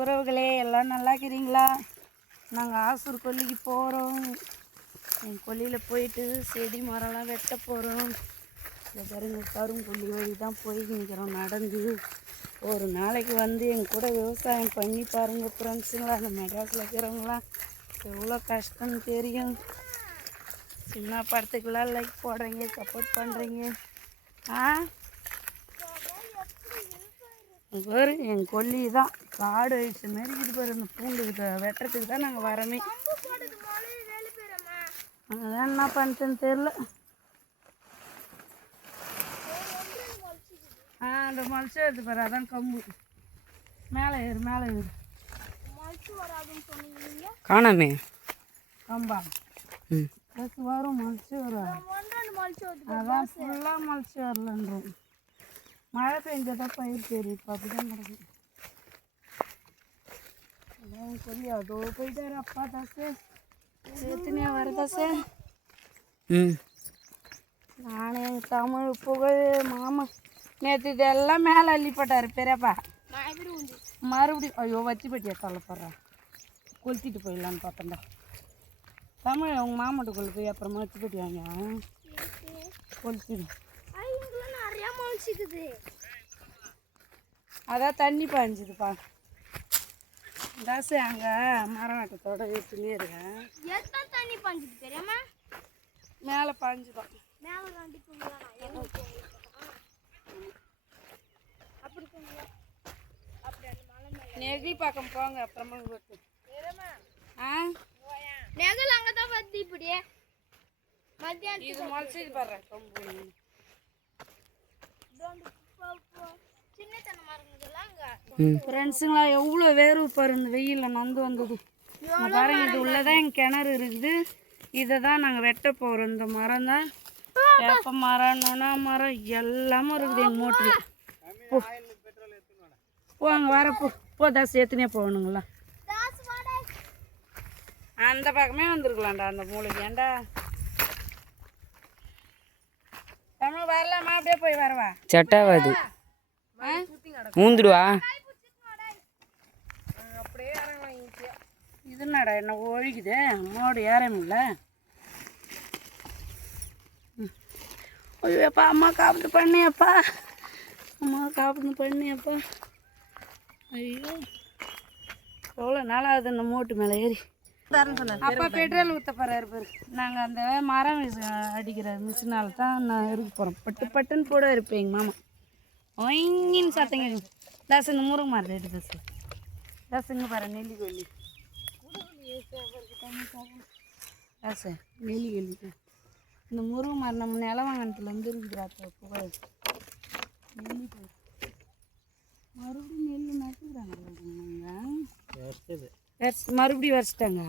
உறவுகளே, எல்லாம் நல்லா இருக்கிறீங்களா? நாங்கள் ஆசூர் கொல்லிக்கு போகிறோம். என் கொல்லியில் போயிட்டு செடி மரம்லாம் வெட்ட போகிறோம். இந்த பாருங்க, கருங்கொல்லி வழி தான் போயிட்டு நிற்கிறோம் நடந்து. ஒரு நாளைக்கு வந்து எங்கள் கூட விவசாயம் பண்ணி பாருங்கள் ஃப்ரெண்ட்ஸுங்களா. அந்த மெட்ராஸில் இருக்கிறவங்களாம் எவ்வளோ கஷ்டம்னு தெரியும். சின்ன படத்துக்கெல்லாம் லைக் போடுறீங்க, சப்போர்ட் பண்ணுறீங்க. பாரு, என் கொல்லி தான் காடு வச்ச மாரி இது பாரு. இந்த பூண்டு வெட்டுறதுக்கு தான் நாங்கள் வரமே. அதான் என்ன பண்ணுறதுன்னு தெரில. அந்த மலிச்சு எடுத்து பாரு, அதான் கம்பு. மேலே ஏறு, மேலே ஏறு. காணாமே கம்பா வரும், மலிச்சு வரும். அதான் ஃபுல்லாக மலிச்சு வரலன்றோம். மழை பெஞ்சதான் பயிர் தெரியும். இப்போ அப்படிதான் நடக்கும். அதான் சொல்லி அதோ போயிட்டாரு அப்பா தாசு. சேர்த்துனே வர தாசு. நானே எங்கள் தமிழ் புகழ் மாமா நேற்று இதெல்லாம் மேலே அள்ளி போட்டார் பெரியப்பா. மறுபடியும் ஐயோ வச்சு பட்டியா தள்ளப்படுறேன். கொளுத்திட்டு போயிடலான்னு பார்த்தேன்டா. தமிழ் உங்கள் மாமாட்டுக்குள்ளே போய் அப்புறமா வச்சு பட்டியாங்க கொளுத்திடு. அதான் தண்ணி பாய்ஞ்சுதுப்பா தாசு. அங்கே மரம் வெட்டத்தோட வீட்டுலேயே இருக்கேன். தண்ணி பாய்ஞ்சுது தெரியாமா? மேலே பாய்ஞ்சுதான். நெகி பக்கம் போங்க அப்புறமா நெகல் அங்கதான் வந்து இப்படியே இது முளைச்சது பாடுறேன் கொம்பு. ஃப்ரெண்ட்ஸுங்களா எவ்வளோ வேர்வு பாரு இந்த வெயிலில் நந்து வந்தது பாருங்க. இது உள்ளதான் எங்கள் கிணறு இருக்குது. இதை தான் நாங்கள் வெட்ட போகிறோம். இந்த மரம் தான் வேப்ப மரம், நொனா மரம் எல்லாமும் இருக்குது எங்கள் மோட்டரில். போ அங்கே வரப்போ போ தாஸ் ஏற்றுனே போகணுங்களா. அந்த பக்கமே வந்துருக்கலாம்டா, அந்த மூளைக்கு. ஏண்டா தமிழ் வரலாமா? அப்படியே போய் வரவா? சட்டாவாது மூந்துடுவா. அப்படியே இறங்கலாம். இது என்னடா என்ன ஒழிக்குது அம்மாவோட ஏறமில்ல. ஐயோப்பா, அம்மா காப்பிட்டு பண்ணியப்பா, அம்மா காப்பிட்டு பண்ணியப்பா. ஐயோ எவ்வளோ நாளாகுது இந்த மூட்டு மேலே ஏறி. அப்பா பெட்ரோல் ஊற்ற போகிறாரு பேர். நாங்கள் அந்த மரம் அடிக்கிற மிஷினால தான் நான் இருக்க போகிறோம். பட்டு பட்டுன்னு போட இருப்பேன் எங்கள் மாமா. ஒயின்னு சத்தங்க தாசு. இந்த முருங்கை மரம் ரேட்டு தாசு. தாசுங்க பாரு நெல்லிக்கொல்லி தாசு. நெல்லிக்கொல்லி இந்த முருங்கை மரம் நம்ம நிலவாங்கனத்துலேருந்து இருக்குதுரா. புகழ் நெல்லி மறுபடியும் நெல் நட்டுக்கிறாங்க. மறுபடியும் வரைச்சிட்டாங்க.